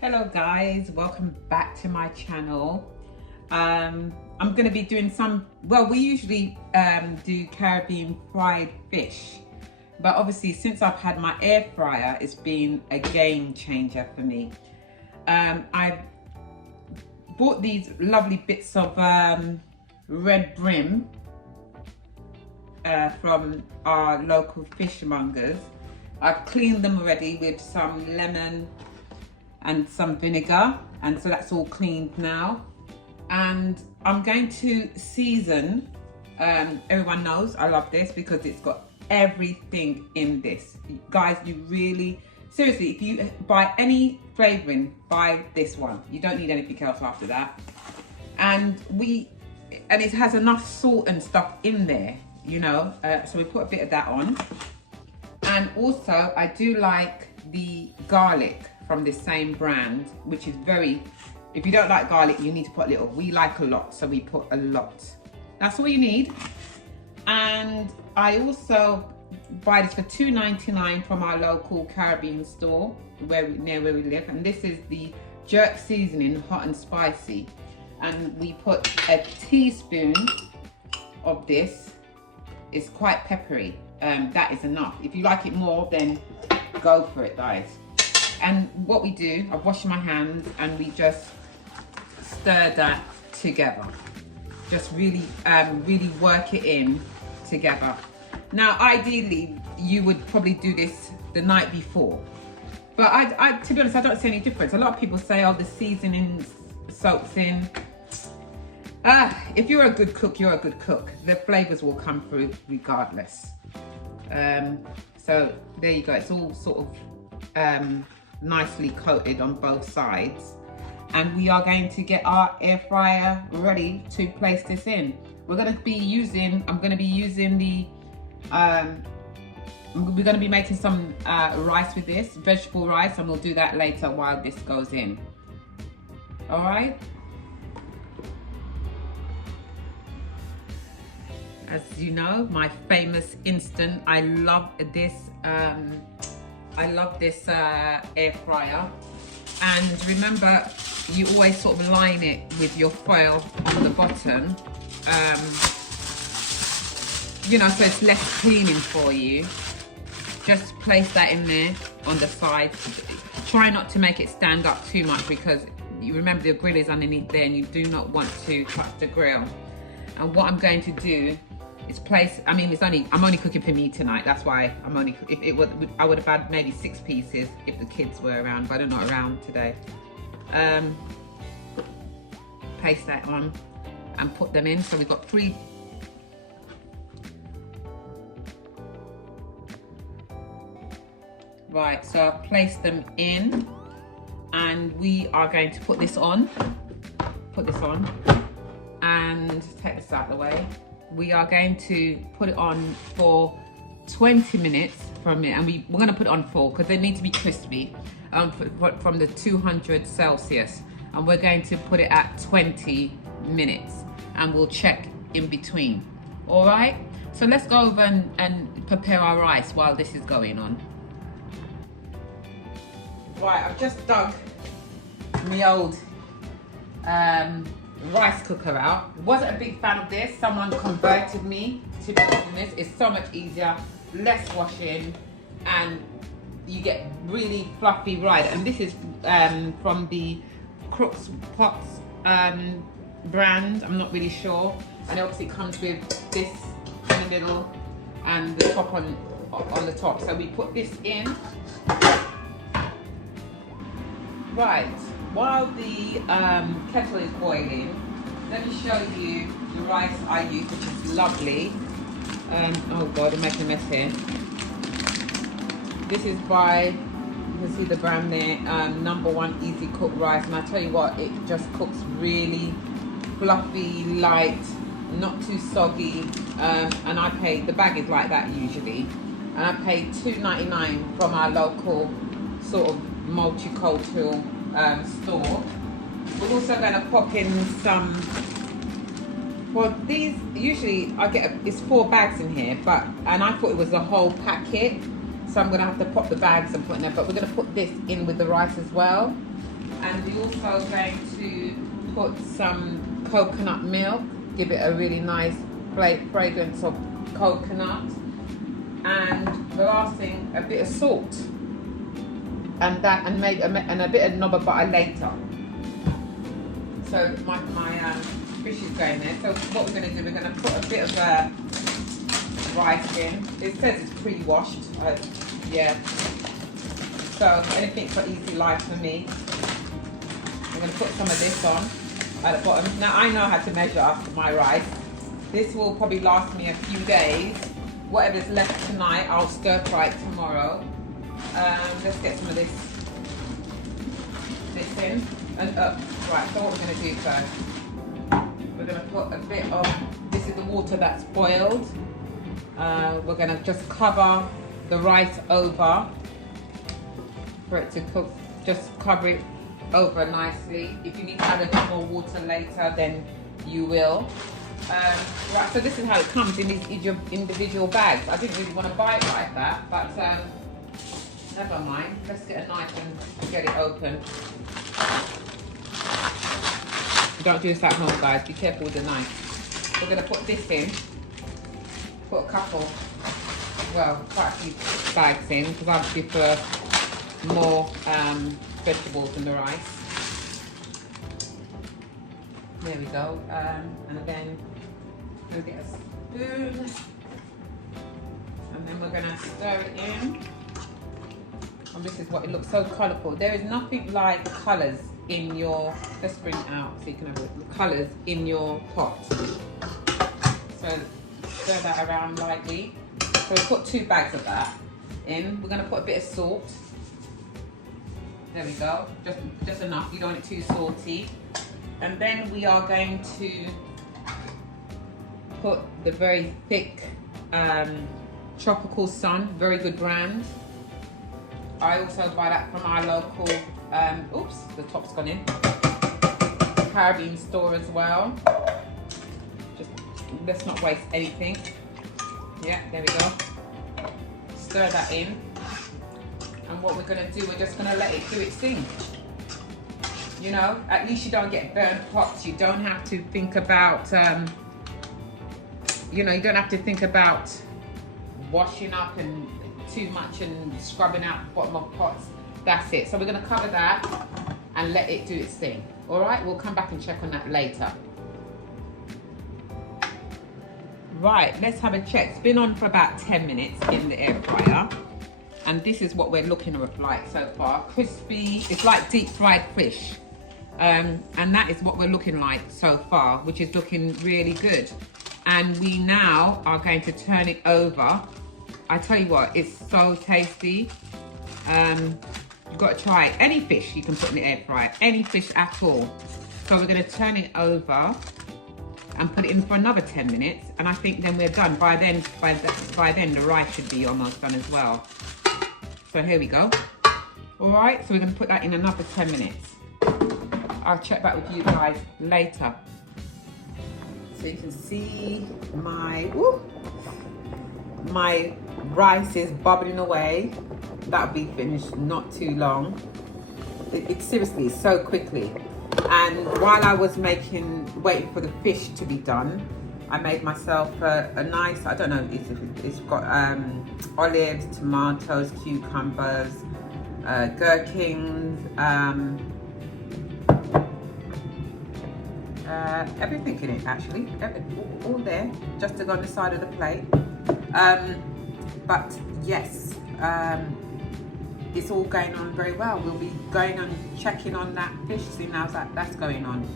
Hello guys, welcome back to my channel. I'm going to be doing we usually do Caribbean fried fish, but obviously since I've had my air fryer, it's been a game changer for me. I bought these lovely bits of red bream from our local fishmongers. I've cleaned them already with some lemon and some vinegar, and so that's all cleaned now. And I'm going to season. Everyone knows I love this because it's got everything in this. Guys, you really, seriously, if you buy any flavoring, buy this one. You don't need anything else after that. And it has enough salt and stuff in there, you know, so we put a bit of that on. And also I do like the garlic from this same brand, which is if you don't like garlic, you need to put a little. We like a lot, so we put a lot. That's all you need. And I also buy this for $2.99 from our local Caribbean store near where we live. And this is the jerk seasoning, hot and spicy. And we put a teaspoon of this. It's quite peppery. That is enough. If you like it more, then go for it, guys. And what we do, I've washed my hands and we just stir that together. Just really work it in together. Now, ideally, you would probably do this the night before. But to be honest, I don't see any difference. A lot of people say, oh, the seasoning soaks in. If you're a good cook, you're a good cook. The flavors will come through regardless. So there you go. It's all sort of nicely coated on both sides, and we are going to get our air fryer ready to place this in. I'm going to be using making some rice with this, vegetable rice, and we'll do that later while this goes in. All right. As you know, my famous instant, I love this air fryer. And remember, you always sort of line it with your foil on the bottom, you know, so it's less cleaning for you. Just place that in there on the side. Try not to make it stand up too much, because you remember the grill is underneath there and you do not want to touch the grill. And what I'm going to do is place, I'm only cooking for me tonight. That's why I would have had maybe 6 pieces if the kids were around, but they're not around today. Paste that on and put them in. So we've got 3. Right, so I've placed them in, and we are going to put this on. And take this out of the way. We are going to put it on for 20 minutes from it, and we're going to put it on full because they need to be crispy from the 200 Celsius, and we're going to put it at 20 minutes, and we'll check in between. All right, so let's go over and prepare our rice while this is going on. Right, I've just dug my old rice cooker out. Wasn't a big fan of this. Someone converted me to using this. It's so much easier, less washing, and you get really fluffy rice. And this is from the Crook's Pots brand. I'm not really sure. And it obviously comes with this in the middle and the top on the top. So we put this in. Right. While the kettle is boiling, let me show you the rice I use, which is lovely. Oh God, I'm making a mess here. This is by, you can see the brand there, #1 Easy Cook Rice. And I tell you what, it just cooks really fluffy, light, not too soggy. And I pay, the bag is like that usually. And I paid $2.99 from our local sort of multicultural store. We're also going to pop in some, well, these usually I get it's 4 bags in here, and I thought it was the whole packet, so I'm going to have to pop the bags and put in there, but we're going to put this in with the rice as well. And we're also going to put some coconut milk, give it a really nice fragrance of coconut. And the last thing, a bit of salt. And a bit of knob of butter later. So my fish is going there. So what we're going to do, we're going to put a bit of rice in. It says it's pre-washed. Yeah. So anything for easy life for me. I'm going to put some of this on at the bottom. Now I know how to measure my rice. This will probably last me a few days. Whatever's left tonight, I'll stir fry it tomorrow. Let's get some of this in. And right, so what we're going to do first, we're going to put a bit of, this is the water that's boiled. We're going to just cover the rice over for it to cook. Just cover it over nicely. If you need to add a bit more water later, then you will. Right, so this is how it comes in these individual bags. I didn't really want to buy it like that, but never mind. Let's get a knife and get it open. Don't do this at home, guys. Be careful with the knife. We're going to put this in. Put a couple, well, quite a few bags in, because I prefer more vegetables in the rice. There we go. And then we'll get a spoon. And then we're going to stir it in. And this is what it looks so colourful. There is nothing like the colours in your, let's bring it out so you can have the colours in your pot. So stir that around lightly. So we'll put 2 bags of that in. We're going to put a bit of salt. There we go. Just enough. You don't want it too salty. And then we are going to put the very thick Tropical Sun, very good brand. I also buy that from our local, oops, the top's gone in, Caribbean store as well. Just, let's not waste anything. Yeah, there we go. Stir that in. And what we're gonna do, we're just gonna let it do its thing. You know, at least you don't get burnt pots. You don't have to think about, you know, you don't have to think about washing up and too much and scrubbing out the bottom of pots. That's it. So we're going to cover that and let it do its thing. All right, we'll come back and check on that later. Right, let's have a check. It's been on for about 10 minutes in the air fryer. And this is what we're looking like so far. Crispy, it's like deep fried fish. And that is what we're looking like so far, which is looking really good. And we now are going to turn it over. I tell you what, it's so tasty. You've got to try it. Any fish you can put in the air fryer, any fish at all. So we're going to turn it over and put it in for another 10 minutes. And I think then we're done. By then the rice should be almost done as well. So here we go. All right, so we're going to put that in another 10 minutes. I'll check back with you guys later. So you can see my rice is bubbling away. That'll be finished not too long. It seriously is so quickly. And while I was waiting for the fish to be done, I made myself a nice, I don't know if it's got olives, tomatoes, cucumbers, gherkins, everything in it actually, all there, just to go on the side of the plate. But yes, it's all going on very well. We'll be going on checking on that fish, seeing how that's going on.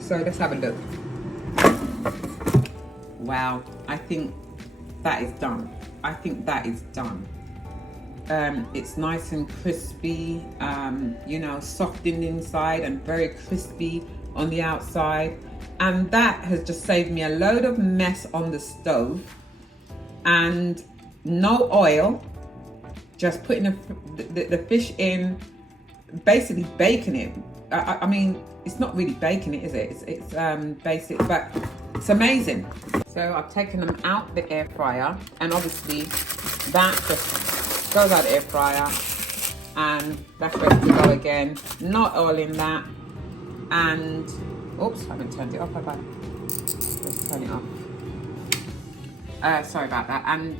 So let's have a look. Wow, I think that is done. I think that is done. It's nice and crispy, you know, soft in the inside and very crispy on the outside. And that has just saved me a load of mess on the stove. And no oil, just putting the fish in, basically baking it. I mean, it's not really baking it, is it? It's basic, but it's amazing. So I've taken them out the air fryer, and obviously that just goes out the air fryer. and that's ready to go again. Not all in that. And oops, I haven't turned it off, have I? Let's turn it off. Sorry about that. And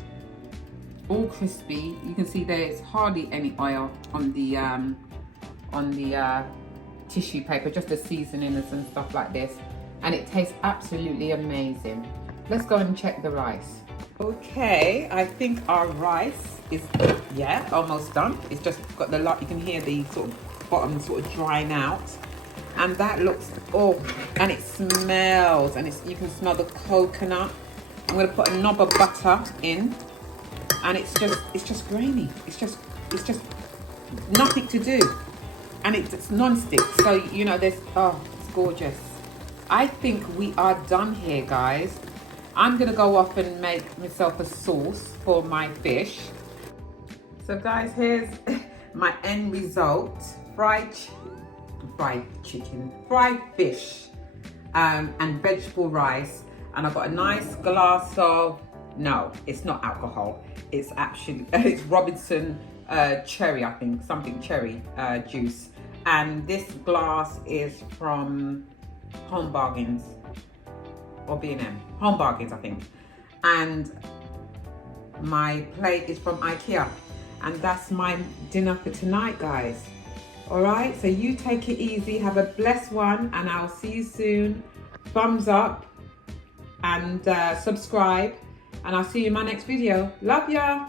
all crispy. You can see there's hardly any oil on the tissue paper, just the seasonings and stuff like this, and it tastes absolutely amazing. Let's go and check the rice. Okay, I think our rice is almost done. It's just got the lot. You can hear the sort of bottom sort of drying out, and that looks and it smells, and you can smell the coconut. I'm going to put a knob of butter in, and it's just grainy. It's just nothing to do, and it's non-stick. So you know, it's gorgeous. I think we are done here, guys. I'm gonna go off and make myself a sauce for my fish. So guys, here's my end result: fried chicken, fried fish, and vegetable rice. And I've got a nice glass of, no, it's not alcohol. It's actually, it's Robinson cherry, I think, something cherry juice. And this glass is from Home Bargains or B&M, Home Bargains, I think. And my plate is from IKEA. And that's my dinner for tonight, guys. All right, so you take it easy, have a blessed one, and I'll see you soon. Thumbs up and subscribe, and I'll see you in my next video. Love ya.